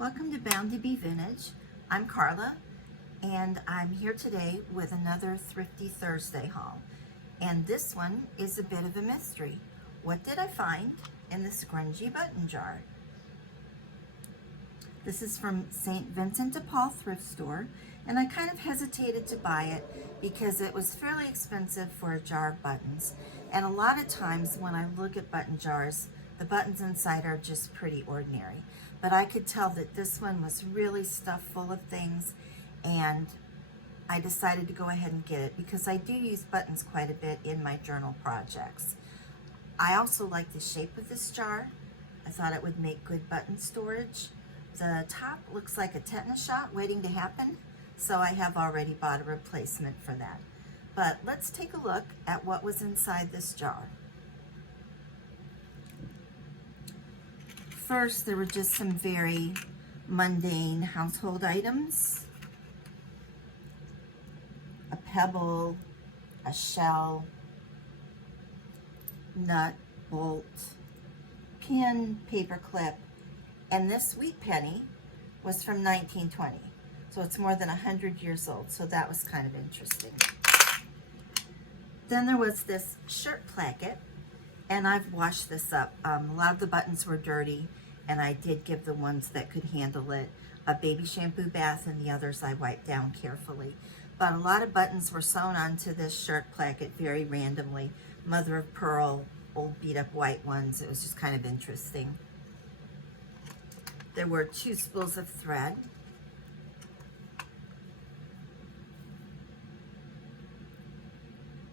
Welcome to Bound to Be Vintage. I'm Carla, and I'm here today with another Thrifty Thursday haul. And this one is a bit of a mystery. What did I find in this grungy button jar? This is from St. Vincent de Paul thrift store, and I kind of hesitated to buy it because it was fairly expensive for a jar of buttons. And a lot of times when I look at button jars, the buttons inside are just pretty ordinary. But I could tell that this one was really stuffed full of things, and I decided to go ahead and get it because I do use buttons quite a bit in my journal projects. I also like the shape of this jar. I thought it would make good button storage. The top looks like a tetanus shot waiting to happen, so I have already bought a replacement for that. But let's take a look at what was inside this jar. First, there were just some very mundane household items. A pebble, a shell, nut, bolt, pin, paper clip, and this wheat penny was from 1920. So it's more than 100 years old, so that was kind of interesting. Then there was this shirt placket, and I've washed this up. A lot of the buttons were dirty, and I did give the ones that could handle it a baby shampoo bath, and the others I wiped down carefully. But a lot of buttons were sewn onto this shirt placket very randomly. Mother of pearl, old beat up white ones. It was just kind of interesting. There were 2 spools of thread.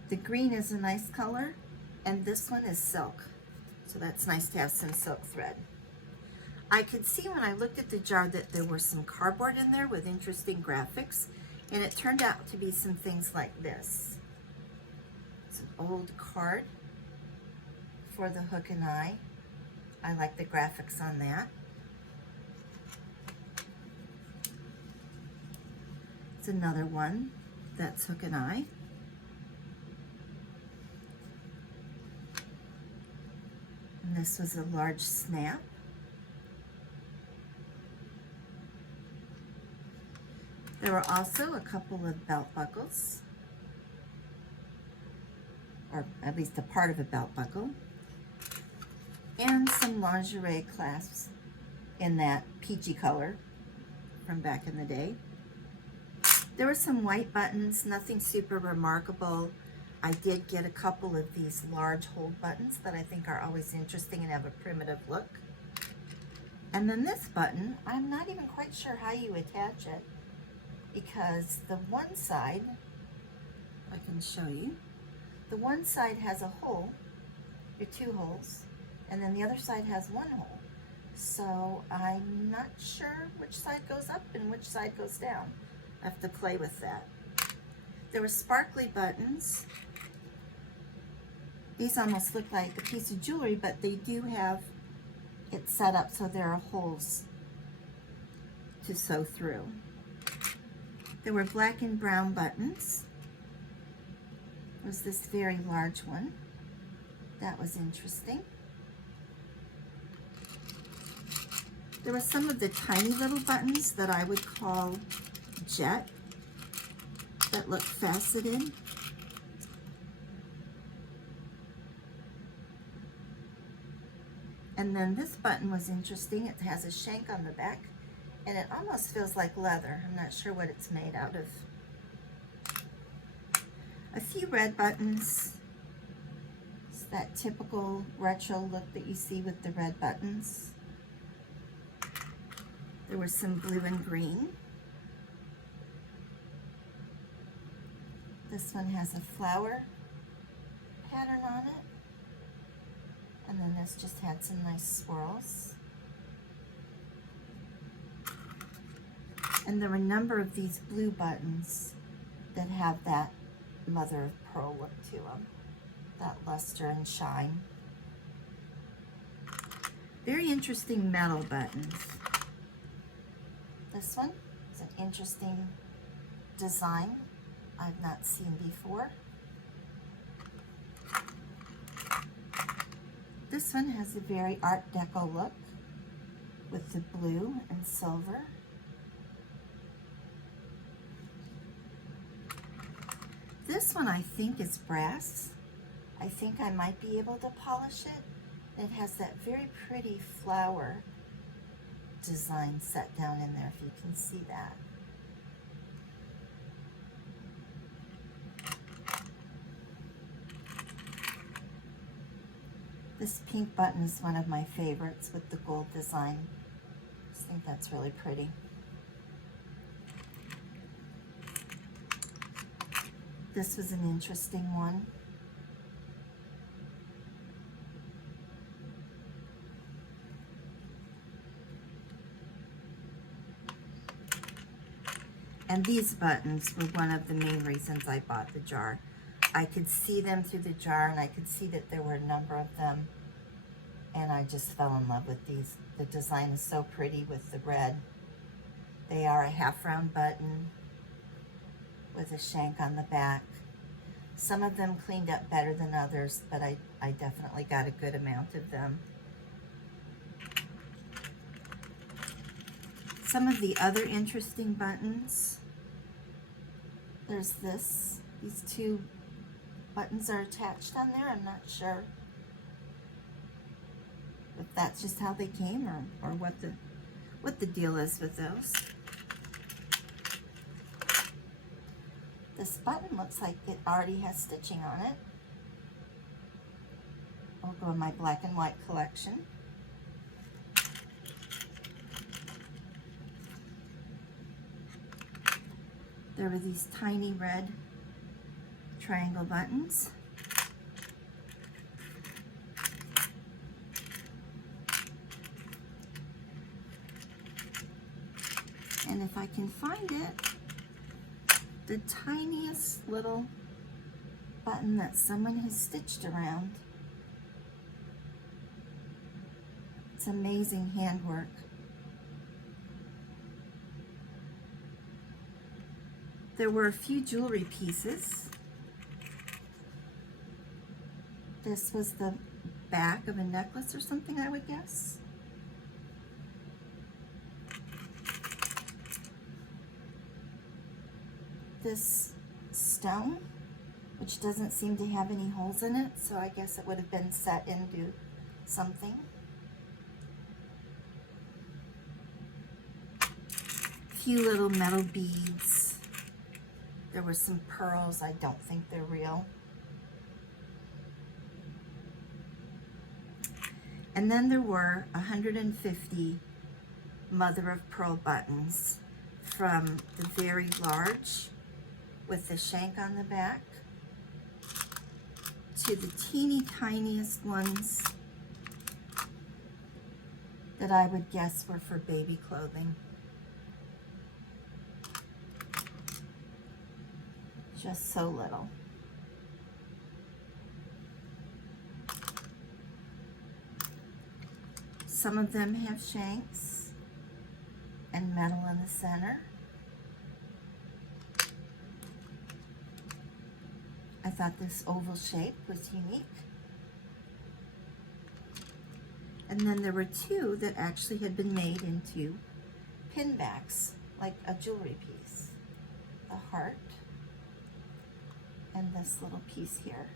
The green is a nice color, and this one is silk. So that's nice to have some silk thread. I could see when I looked at the jar that there were some cardboard in there with interesting graphics, and it turned out to be some things like this. It's an old card for the hook and eye. I like the graphics on that. It's another one that's hook and eye. And this was a large snap. There were also a couple of belt buckles, or at least a part of a belt buckle, and some lingerie clasps in that peachy color from back in the day. There were some white buttons, nothing super remarkable. I did get a couple of these large hold buttons that I think are always interesting and have a primitive look. And then this button, I'm not even quite sure how you attach it, because the one side, I can show you, the one side has a hole, or 2 holes, and then the other side has 1 hole. So I'm not sure which side goes up and which side goes down. I have to play with that. There were sparkly buttons. These almost look like a piece of jewelry, but they do have it set up so there are holes to sew through. There were black and brown buttons. There was this very large one. That was interesting. There were some of the tiny little buttons that I would call jet that look faceted. And then this button was interesting. It has a shank on the back, and it almost feels like leather. I'm not sure what it's made out of. A few red buttons. It's that typical retro look that you see with the red buttons. There were some blue and green. This one has a flower pattern on it. And then this just had some nice swirls. And there were a number of these blue buttons that have that mother of pearl look to them, that luster and shine. Very interesting metal buttons. This one is an interesting design I've not seen before. This one has a very Art Deco look. with the blue and silver. This one I think is brass. I think I might be able to polish it. It has that very pretty flower design set down in there, if you can see that. This pink button is one of my favorites with the gold design. I just think that's really pretty. This was an interesting one. And these buttons were one of the main reasons I bought the jar. I could see them through the jar, and I could see that there were a number of them, and I just fell in love with these. The design is so pretty with the red. They are a half round button with a shank on the back. Some of them cleaned up better than others, but I definitely got a good amount of them. Some of the other interesting buttons, there's this. These two buttons are attached on there. I'm not sure if that's just how they came or what the deal is with those. This button looks like it already has stitching on it. I'll go in my black and white collection. There were these tiny red triangle buttons. And if I can find it, the tiniest little button that someone has stitched around. It's amazing handwork. There were a few jewelry pieces. This was the back of a necklace or something, I would guess. This stone, which doesn't seem to have any holes in it, so I guess it would have been set into something. A few little metal beads. There were some pearls. I don't think they're real. And then there were 150 mother of pearl buttons, from the very large with the shank on the back to the teeny tiniest ones that I would guess were for baby clothing. Just so little. Some of them have shanks and metal in the center. I thought this oval shape was unique. And then there were two that actually had been made into pinbacks, like a jewelry piece. The heart and this little piece here.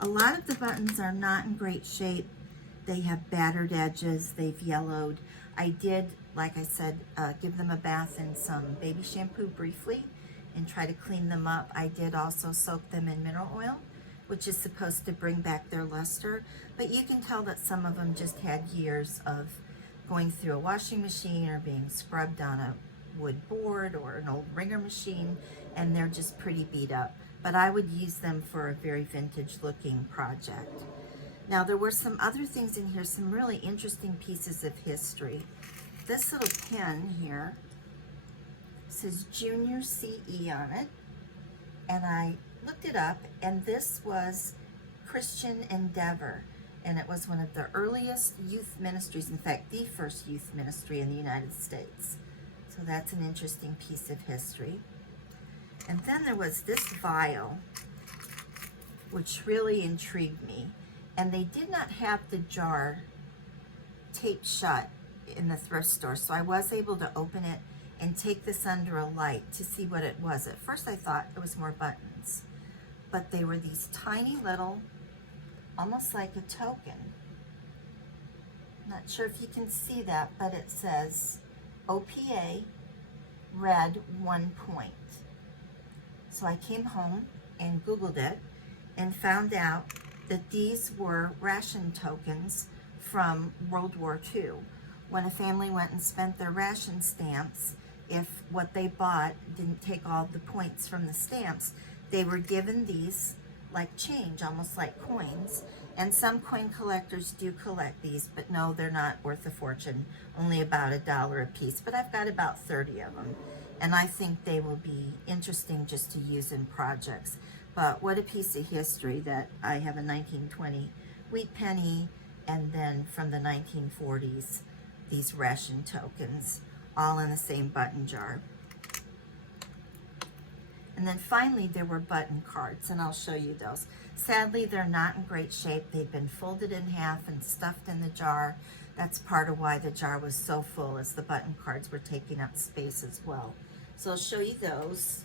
A lot of the buttons are not in great shape. They have battered edges, they've yellowed. I did, like I said, give them a bath in some baby shampoo briefly and try to clean them up. I did also soak them in mineral oil, which is supposed to bring back their luster, but you can tell that some of them just had years of going through a washing machine or being scrubbed on a wood board or an old wringer machine, and they're just pretty beat up. But I would use them for a very vintage looking project. Now there were some other things in here, some really interesting pieces of history. This little pen here says Junior CE on it, and I looked it up, and this was Christian Endeavor, and it was one of the earliest youth ministries, in fact the first youth ministry in the United States. So that's an interesting piece of history. And then there was this vial, which really intrigued me. and they did not have the jar taped shut in the thrift store, so I was able to open it and take this under a light to see what it was. At first I thought it was more buttons, but they were these tiny little, almost like a token. Not sure if you can see that, but it says OPA red 1 point. So I came home and Googled it and found out that these were ration tokens from World War II. When a family went and spent their ration stamps, if what they bought didn't take all the points from the stamps, they were given these like change, almost like coins. And some coin collectors do collect these, but no, they're not worth a fortune, only about $1 a piece. But I've got about 30 of them, and I think they will be interesting just to use in projects. But what a piece of history that I have a 1920 wheat penny, and then from the 1940s, these ration tokens, all in the same button jar. And then finally there were button cards, and I'll show you those. Sadly, they're not in great shape. They've been folded in half and stuffed in the jar. That's part of why the jar was so full, as the button cards were taking up space as well. So I'll show you those.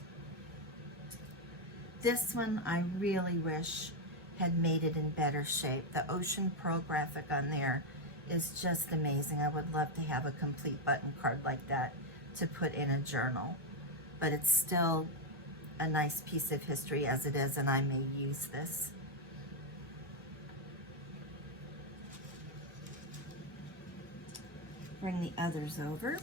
This one I really wish had made it in better shape. The ocean pearl graphic on there is just amazing. I would love to have a complete button card like that to put in a journal, but it's still a nice piece of history as it is, and I may use this. Bring the others over.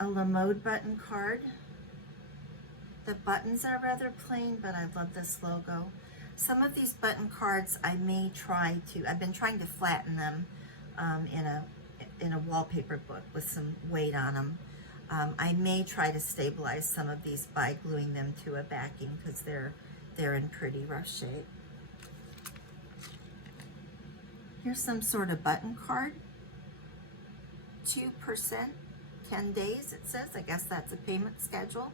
A Lamode button card. The buttons are rather plain, but I love this logo. Some of these button cards I may try to, I've been trying to flatten them in a wallpaper book with some weight on them. I may try to stabilize some of these by gluing them to a backing, because they're in pretty rough shape. Here's some sort of button card. 2%, 10 days it says. I guess that's a payment schedule.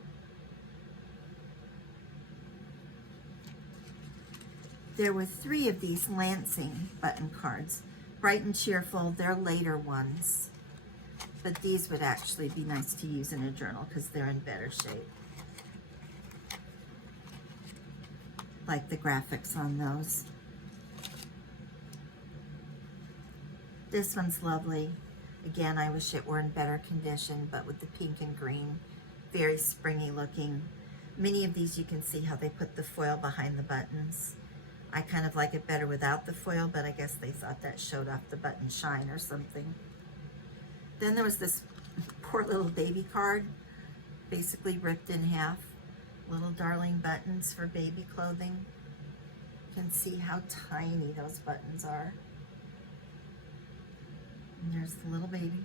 There were 3 of these Lansing button cards. Bright and cheerful, they're later ones. But these would actually be nice to use in a journal because they're in better shape. Like the graphics on those. This one's lovely. Again, I wish it were in better condition, but with the pink and green, very springy looking. Many of these you can see how they put the foil behind the buttons. I kind of like it better without the foil, but I guess they thought that showed off the button shine or something. Then there was this poor little baby card, basically ripped in half. Little darling buttons for baby clothing. You can see how tiny those buttons are. And there's the little baby.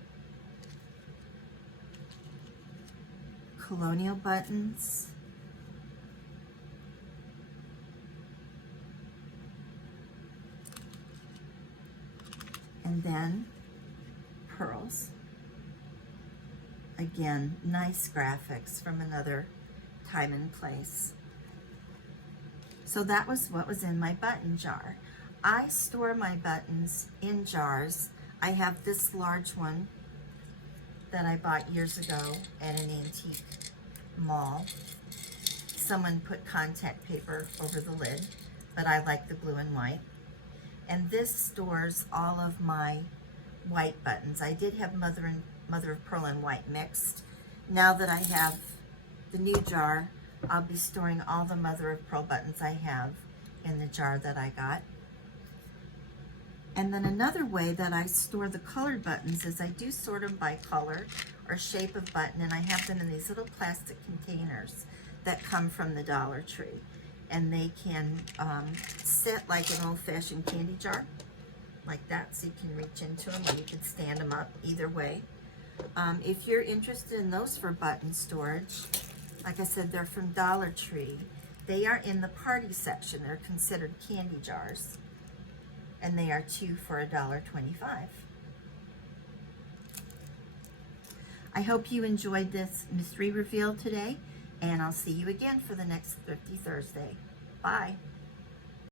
Colonial buttons. And then pearls. Again, nice graphics from another time and place. So that was what was in my button jar. I store my buttons in jars. I have this large one that I bought years ago at an antique mall. Someone put contact paper over the lid, but I like the blue and white. And this stores all of my white buttons. I did have mother of pearl and white mixed. Now that I have the new jar, I'll be storing all the mother of pearl buttons I have in the jar that I got. And then another way that I store the colored buttons is I do sort them by color or shape of button, and I have them in these little plastic containers that come from the Dollar Tree. And they can sit like an old-fashioned candy jar, like that, so you can reach into them, or you can stand them up, either way. If you're interested in those for button storage, like I said, they're from Dollar Tree. They are in the party section. They're considered candy jars, and they are 2 for $1.25. I hope you enjoyed this mystery reveal today, and I'll see you again for the next Thrifty Thursday. Bye.